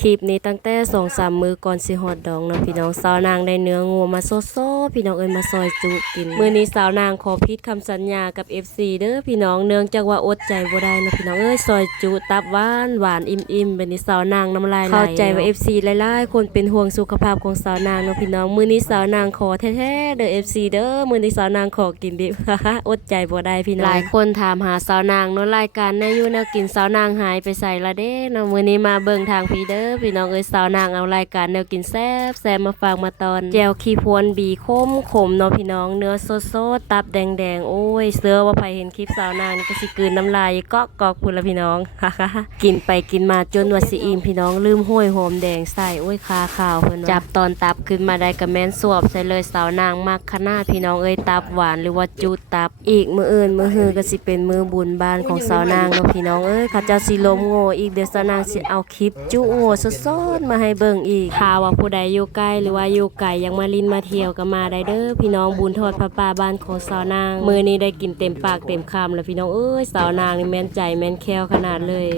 คลิปนี้ตั้งแต่2-3มื้อก่อนสิฮอดดองเนาะพี่น้องสาวนางได้เนื้องัวมาโซๆพี่น้องเอ้ยมาซอยจุกินมื้อนี้สาวนางขอผิดคำสัญญากับ FC เด้อพี่น้องเนื่องจากว่าอดใจบ่ได้เนาะพี่น้องเอ้ยซอยจุตับหวานหวานอิ่มๆบัดนี้สาวนางน้ำลายไหลเข้าใจว่า FC หลายๆคนเป็นห่วงสุขภาพของสาวนางเนาะพี่น้องมื้อนี้สาวนางขอแท้ๆเด้อ FC เด้อมื้อนี้สาวนางขอกินดิบ อดใจบ่ได้พี่น้องหลายคนถามหาสาวนางเนาะรายการแนวอยู่แนวกินสาวนางหายไปใส่ละเด้เนาะมื้อนี้มาเบิ่งทางพี่เด้อพี่น้องเอ้ยสาวนางเอารายการแนวกินแซ่บมาฝากมาตอนแจ่วขี้พวนบีขมเนาะพี่น้องเนื้อสดๆตับแดงๆโอ้ยเสือว่าไผเห็นคลิปสาวนางนี่ก็สิกลืนน้ำลายกอกพุ่นละพี่น้อง กินไปกินมาจนว่าสิอิ่มพี่น้องลืมห้วยหอมแดงใส่โอ้ยคาขาวเพิ่นว่าจับตอนตับขึ้นมาได้ก็แม่นสวบใส่เลยสาวนางมักขนาดพี่น้องเอ้ยตับหวานหรือว่าจุตับอีกมื้ออื่นมื้อฮือก็สิเป็นมื้อบุญบ้านของสาวนางเนาะพี่น้องเอ้ยเขาเจ้าสิล้มโง่อีกเดี๋ยวสาวนางสิเอาคลิปจุโง่สดๆมาให้เบิ่งอีกถ้าว่าผู้ใดอยู่ใกล้หรือว่าอยู่ไกลยังมาลินมาเที่ยวก็มาได้เด้อพี่น้องบุญทอดพระป่าบ้านของสาวนางมื้อนี้ได้กินเต็มปากเต็มคำแล้วพี่น้องเอ้ยสาวนางนี่แม่นใจแม่นแค้วขนาดเลย